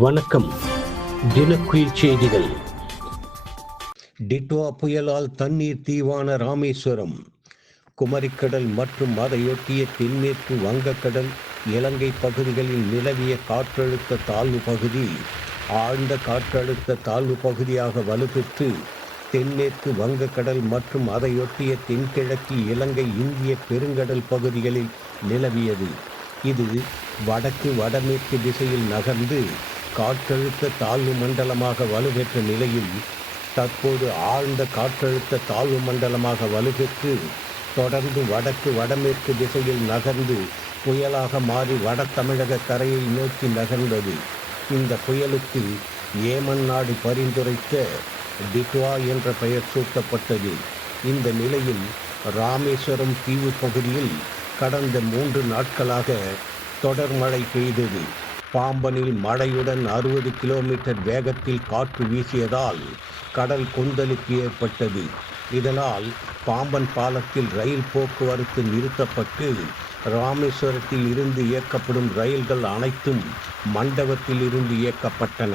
வணக்கம். தினக்குயில் செய்திகள். டிட்வா புயலால் தண்ணீர் தீவான ராமேஸ்வரம். குமரிக்கடல் மற்றும் அதையொட்டிய தென்மேற்கு வங்கக்கடல் இலங்கை பகுதிகளில் நிலவிய காற்றழுத்த தாழ்வு பகுதி ஆழ்ந்த காற்றழுத்த தாழ்வு பகுதியாக வலுப்பெற்று தென்மேற்கு வங்கக்கடல் மற்றும் அதையொட்டிய தென்கிழக்கு இலங்கை இந்திய பெருங்கடல் பகுதிகளில் நிலவியது. இது வடக்கு வடமேற்கு திசையில் நகர்ந்து காற்றழுத்த தாழ்வு மண்டலமாக வலுப்பெற்ற நிலையில் தற்போது ஆழ்ந்த காற்றழுத்த தாழ்வு மண்டலமாக வலுப்பெற்று தொடர்ந்து வடக்கு வடமேற்கு திசையில் நகர்ந்து புயலாக மாறி வட தமிழக கரையை நோக்கி நகர்ந்தது. இந்த புயலுக்கு ஏமன் நாடு பரிந்துரைத்த டிட்வா என்ற பெயர் சூட்டப்பட்டது. இந்த நிலையில் ராமேஸ்வரம் தீவு பகுதியில் கடந்த மூன்று நாட்களாக தொடர் மழை பெய்தது. பாம்பனில் மழையுடன் அறுபது கிலோமீட்டர் வேகத்தில் காற்று வீசியதால் கடல் கொந்தளிப்பு ஏற்பட்டது. இதனால் பாம்பன் பாலத்தில் ரயில் போக்குவரத்து நிறுத்தப்பட்டு ராமேஸ்வரத்தில் இருந்து இயக்கப்படும் ரயில்கள் அனைத்தும் மண்டபத்தில் இருந்து இயக்கப்பட்டன.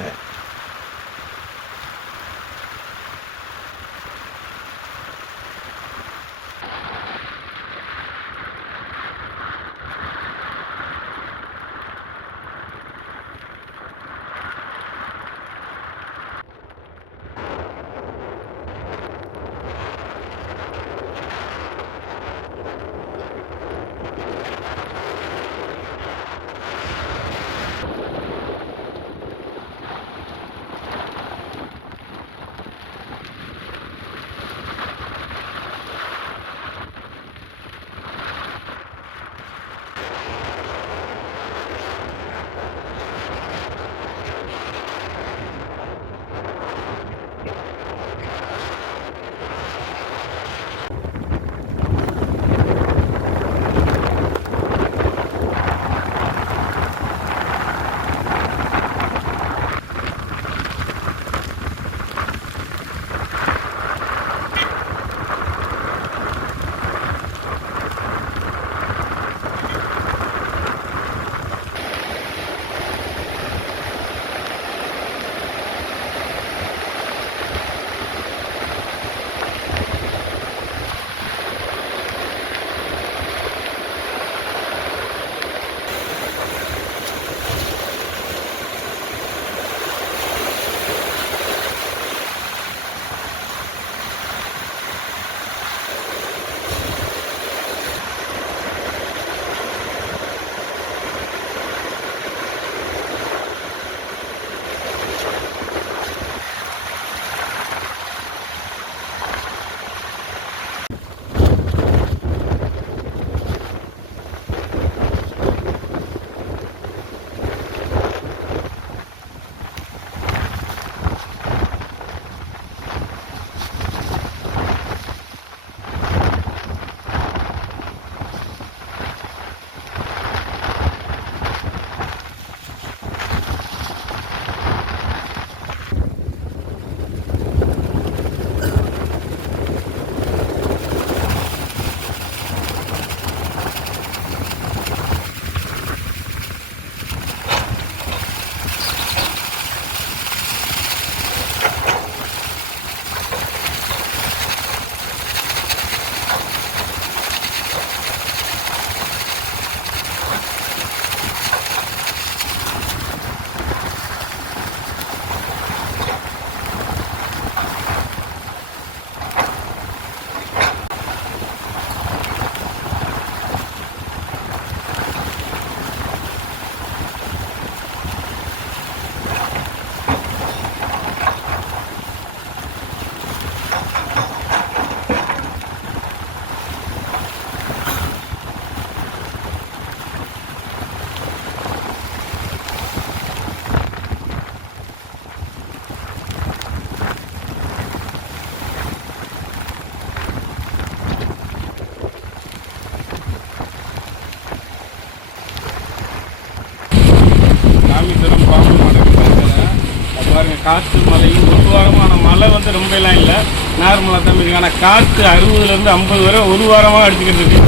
பாருங்கள் காற்று மழையும் ஒரு வாரமான மழை வந்து ரொம்ப எல்லாம் இல்லை. நார்மலாக தான் இருக்குது. ஆனால் காற்று அறுபதுலேருந்து ஐம்பது வரை ஒரு வாரமாக அடிச்சுக்கிட்டு இருக்கு.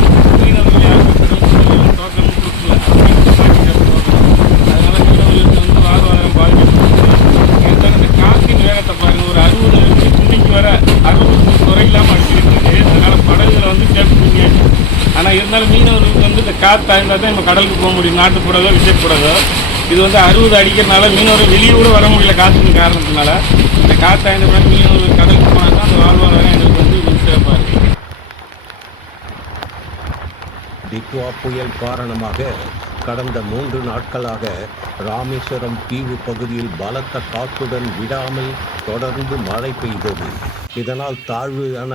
ஆனால் இருந்தாலும் மீனவர்களுக்கு வந்து இந்த காற்று ஆயிருந்தால் தான் நம்ம கடலுக்கு போக முடியும். நாட்டுப்புறதோ விசைப்புறதோ இது வந்து அறுபது அடிக்கிறதுனால மீனவர் வெளியே கூட வர முடியல காற்றின் காரணத்தினால. இந்த காற்று ஆய்ந்த மீனவர் கடலுக்கு போனால் தான் அந்த வாழ்வாதாரம் எங்களுக்கு வந்து சிறப்பாக இருக்குது புயல் காரணமாக கடந்த மூன்று நாட்களாக ராமேஸ்வரம் தீவு பகுதியில் பலத்த காற்றுடன் விடாமல் தொடர்ந்து மழை பெய்தது. இதனால் தாழ்வான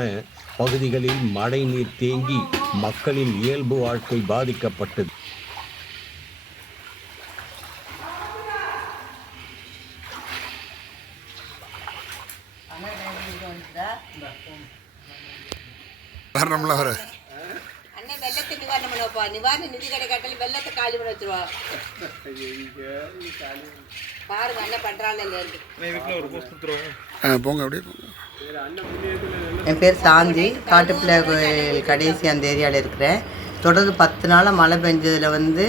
பகுதிகளில் மழை நீர் தேங்கி மக்களின் இயல்பு வாழ்க்கை பாதிக்கப்பட்டது. வரணும்ல வர அண்ணன் வெள்ளத்தை நிவாரணம் பண்ணுவப்பா நிவாரண நிதி கடை கட்டல வெள்ளத்தை காலி பண்ண வச்சிருவா. பாருங்க அண்ணன் பண்றாள் இருக்கு ஆ போங்க அப்படியே போங்க. என் பேர் சாந்தி. காட்டுப்பிள்ளை கோயில் கடைசி அந்த ஏரியாவில் இருக்கிறேன். தொடர்ந்து பத்து நாளாக மழை பெஞ்சதில் வந்து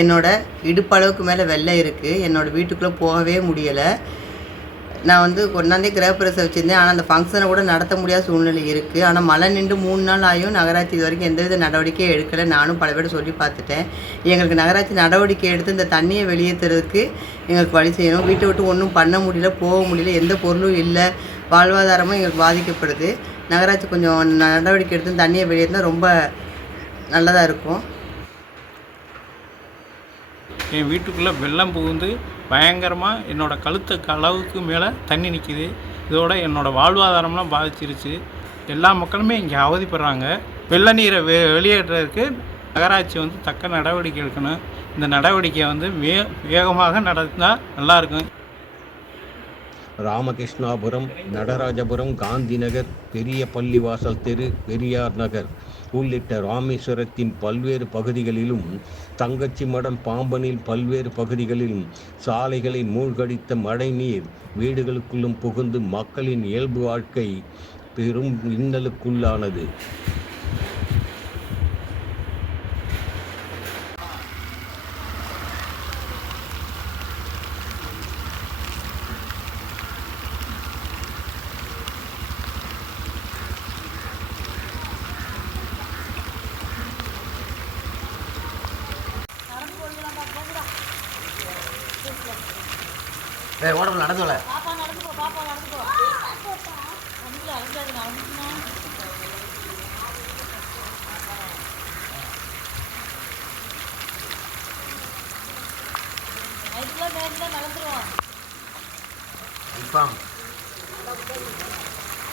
என்னோட இடுப்பளவுக்கு மேலே வெள்ளம் இருக்குது என்னோட வீட்டுக்குள்ளே போகவே முடியலை. நான் வந்து கொண்டாந்தே கிரகப்பிரசம் வச்சுருந்தேன். ஆனால் அந்த ஃபங்க்ஷனை கூட நடத்த முடியாத சூழ்நிலை இருக்குது ஆனால் மழை நின்று மூணு நாள் ஆகியும் நகராட்சி இது வரைக்கும் எந்தவித நடவடிக்கையும் எடுக்கலை. நானும் பல பேர் சொல்லி பார்த்துட்டேன். எங்களுக்கு நகராட்சி நடவடிக்கை எடுத்து இந்த தண்ணியை வெளியேற்றுறதுக்கு எங்களுக்கு வழி செய்யணும். வீட்டை விட்டு ஒன்றும் பண்ண முடியல போக முடியல எந்த பொருளும் இல்லை. வாழ்வாதாரமும் எங்களுக்கு பாதிக்கப்படுது. நகராட்சி கொஞ்சம் நடவடிக்கை எடுத்து தண்ணியை வெளியேற்றினா ரொம்ப நல்லதாக இருக்கும். என் வீட்டுக்குள்ளே வெள்ளம் புகுந்து பயங்கரமாக என்னோடய கழுத்துக்கு அளவுக்கு மேலே தண்ணி நிற்கிது இதோட என்னோடய வாழ்வாதாரம்லாம் பாதிச்சிருச்சு. எல்லா மக்களுமே இங்கே அவதிப்படுறாங்க. வெள்ள நீரை வெ வெளியேற்றுறதுக்கு நகராட்சி வந்து தக்க நடவடிக்கை எடுக்கணும். இந்த நடவடிக்கையை வந்து வே வேகமாக நடந்தால் நல்லாயிருக்கும் ராமகிருஷ்ணாபுரம் நடராஜபுரம் காந்தி நகர் பெரிய பள்ளிவாசல் தெரு பெரியார் நகர். உள்ளிட்ட ராமேஸ்வரத்தின் பல்வேறு பகுதிகளிலும் தங்கச்சி மடம் பாம்பனில் பல்வேறு பகுதிகளிலும் சாலைகளை மூழ்கடித்த மழை நீர் வீடுகளுக்குள்ளும் புகுந்து மக்களின் இயல்பு வாழ்க்கை பெரும் இன்னலுக்குள்ளானது. வேறு ஓடம்பு நடந்துல இப்போ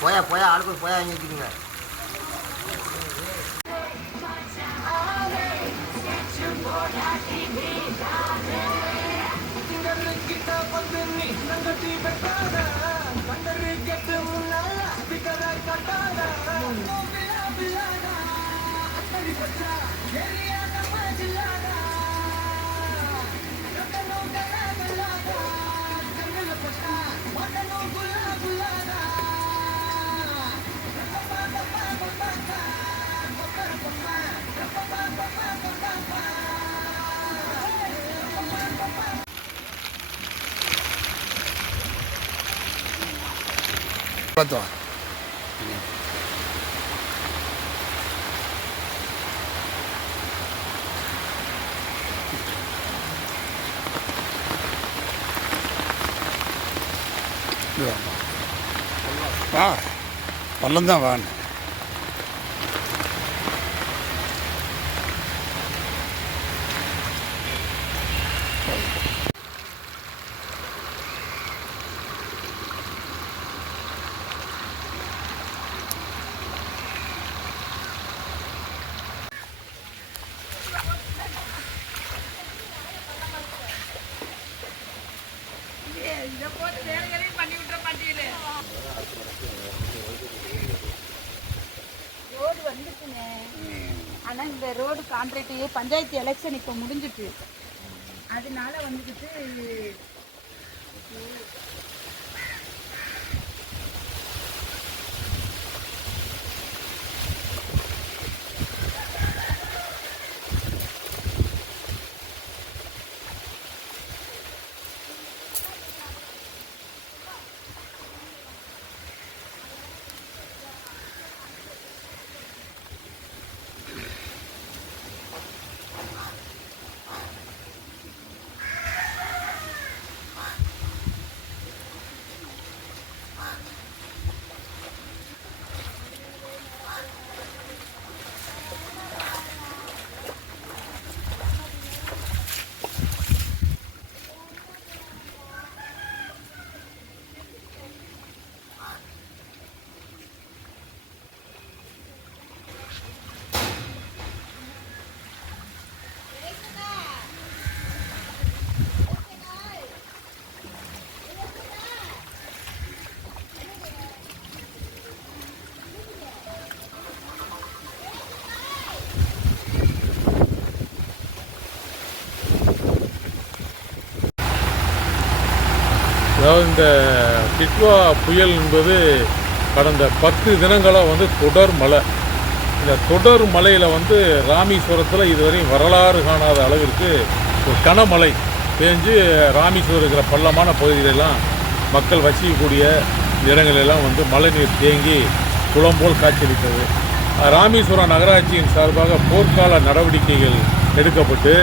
போயா போயா ஆளுக்கு போயா வாங்கி வச்சுக்கோங்க. பார்த்து வா இது வாம்மா. வா பள்ளம் தான் வான்னு கான்ட்ராக்ட் பஞ்சாயத்து எலெக்ஷன் இப்போ முடிஞ்சிட்டு அதனால வந்துக்கிட்டு இந்த டிட்வா புயல் என்பது கடந்த பத்து தினங்களாக வந்து தொடர் மழை. இந்த தொடர் மலையில் வந்து ராமேஸ்வரத்தில் இதுவரையும் வரலாறு காணாத அளவிற்கு ஒரு கனமழை பேஞ்சு ராமேஸ்வரம் இருக்கிற பள்ளமான பகுதிகளெல்லாம் மக்கள் வசிக்கக்கூடிய இடங்களெல்லாம் வந்து மழைநீர் தேங்கி குளம் போல் காட்சியளித்தது. ராமேஸ்வரம் நகராட்சியின் சார்பாக போர்க்கால நடவடிக்கைகள் எடுக்கப்பட்டு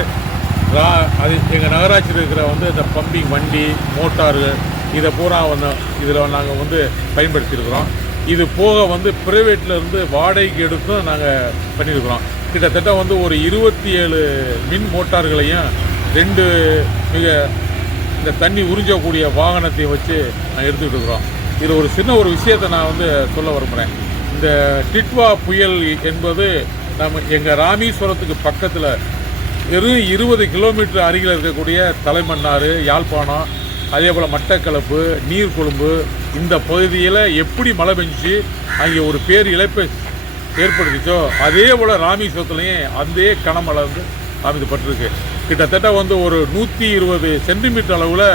ரா அது எங்கள் நகராட்சியில் இருக்கிற வந்து இந்த பம்பிங் வண்டி மோட்டார்கள் இதை பூரா வந்து இதில் நாங்கள் வந்து பயன்படுத்தியிருக்கிறோம். இது போக வந்து ப்ரைவேட்டில் இருந்து வாடகைக்கு எடுத்தும் நாங்கள் பண்ணியிருக்கிறோம். கிட்டத்தட்ட வந்து ஒரு இருபத்தி ஏழு மின் மோட்டார்களையும் ரெண்டு மிக இந்த தண்ணி உறிஞ்சக்கூடிய வாகனத்தை வச்சு நான் எடுத்துக்கிட்டு இருக்கிறோம். இது ஒரு சின்ன ஒரு விஷயத்தை நான் வந்து சொல்ல விரும்புகிறேன். இந்த டிட்வா புயல் என்பது நம்ம எங்கள் ராமேஸ்வரத்துக்கு பக்கத்தில் வெறும் இருபது கிலோமீட்டர் அருகில் இருக்கக்கூடிய தலைமன்னார் யாழ்ப்பாணம் அதே போல் மட்டக்களப்பு நீர்கொழும்பு இந்த பகுதியில் எப்படி மழை பெஞ்சிச்சு அங்கே ஒரு பேர் இழப்பை ஏற்படுத்திச்சோ அதே போல் ராமேஸ்வரத்துலேயும் அதே கனமழை வந்து அமைந்துப்பட்டிருக்கு கிட்டத்தட்ட வந்து ஒரு நூற்றி இருபது சென்டிமீட்டர் அளவில்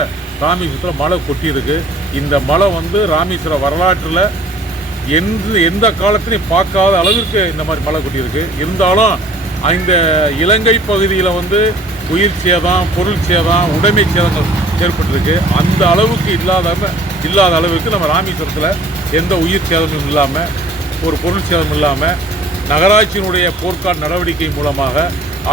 ராமேஸ்வரத்தில் மழை கொட்டியிருக்கு. இந்த மழை வந்து ராமேஸ்வரம் வரலாற்றில் எந்த எந்த காலத்திலையும் பார்க்காத அளவிற்கு இந்த மாதிரி மழை கொட்டியிருக்கு. இருந்தாலும் இந்த இலங்கை பகுதியில் வந்து உயிர் சேதம் பொருள் சேதம் உடைமை சேதங்கள் ஏற்பட்டிருக்கு. அந்த அளவுக்கு இல்லாத இல்லாத அளவுக்கு நம்ம ராமேஸ்வரத்தில் எந்த உயிர் சேதமும் இல்லாமல் ஒரு பொருள் சேதம் இல்லாமல் நகராட்சியினுடைய போர்க்கால் நடவடிக்கை மூலமாக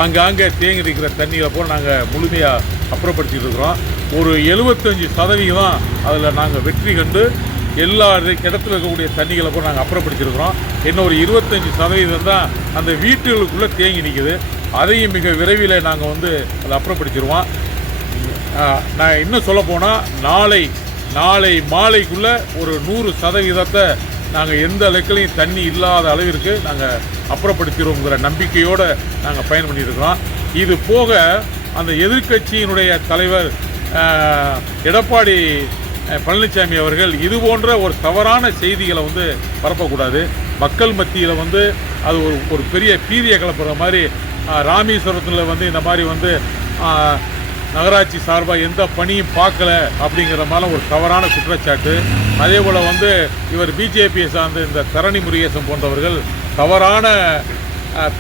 ஆங்காங்கே தேங்கி இருக்கிற தண்ணியை போல் நாங்கள் முழுமையாக அப்புறப்படுத்திட்டு இருக்கிறோம். ஒரு எழுபத்தஞ்சி சதவிகிதம் அதில் நாங்கள் வெற்றி கண்டு எல்லா இடத்துல இருக்கக்கூடிய தண்ணிகளை கூட நாங்கள் அப்புறப்படுத்திருக்கிறோம் இன்னும் ஒரு இருபத்தஞ்சி சதவீதம் தான் அந்த வீட்டுகளுக்குள்ளே தேங்கி நிற்குது அதையும் மிக விரைவில் நாங்கள் வந்து அதை அப்புறப்படுத்திடுவோம். நான் இன்னும் சொல்ல போனால் நாளை நாளை மாலைக்குள்ளே ஒரு நூறு சதவீதத்தை நாங்கள் எந்த அளவுக்குலையும் தண்ணி இல்லாத அளவிற்கு நாங்கள் அப்புறப்படுத்திடுவோங்கிற நம்பிக்கையோடு நாங்கள் பயன் பண்ணியிருக்கிறோம். இது போக அந்த எதிர்க்கட்சியினுடைய தலைவர் எடப்பாடி பழனிசாமி அவர்கள் இது போன்ற ஒரு தவறான செய்திகளை வந்து பரப்பக்கூடாது. மக்கள் மத்தியில் வந்து அது ஒரு ஒரு பெரிய பீதியை கிளப்புற மாதிரி ராமேஸ்வரத்தில் வந்து இந்த மாதிரி வந்து நகராட்சி சார்பாக எந்த பணியும் பார்க்கல அப்படிங்கிற மாதிரி ஒரு தவறான குற்றச்சாட்டு. அதே போல் வந்து இவர் பிஜேபியை சார்ந்த இந்த தரணி முருகேசன் போன்றவர்கள் தவறான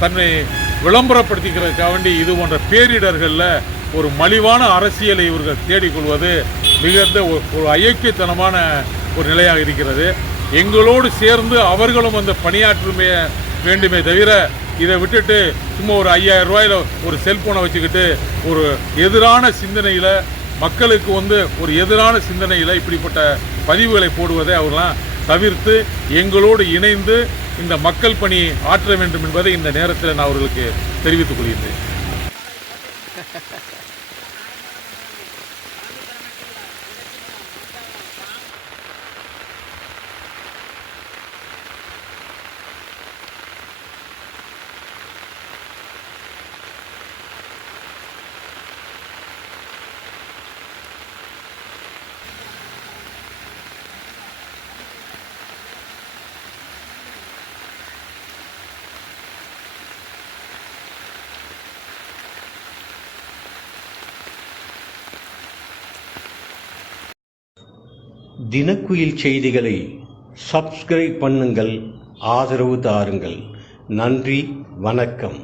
தன்னை விளம்பரப்படுத்திக்கிறதுக்காக வேண்டி இது போன்ற பேரிடர்களில் ஒரு மலிவான அரசியலை இவர்கள் தேடிக்கொள்வது மிகுந்த ஒரு- ஒரு அயோக்கியத்தனமான ஒரு நிலையாக இருக்கிறது. எங்களோடு சேர்ந்து அவர்களும் வந்து பணியாற்றுமே வேண்டுமே தவிர இதை விட்டுட்டு சும்மா ஒரு ஐயாயிரம் ரூபாயில ஒரு செல்ஃபோனை வச்சுக்கிட்டு ஒரு எதிரான சிந்தனையில் மக்களுக்கு வந்து ஒரு எதிரான சிந்தனையில் இப்படிப்பட்ட பதிவுகளை போடுவதை அவர்களாம் தவிர்த்து எங்களோடு இணைந்து இந்த மக்கள் பணி ஆற்ற வேண்டும் என்பதை இந்த நேரத்தில் நான் அவர்களுக்கு தெரிவித்துக் கொள்கின்றேன். தினக்குயில் செய்திகளை சப்ஸ்கிரைப் பண்ணுங்கள் ஆதரவு தாருங்கள். நன்றி வணக்கம்.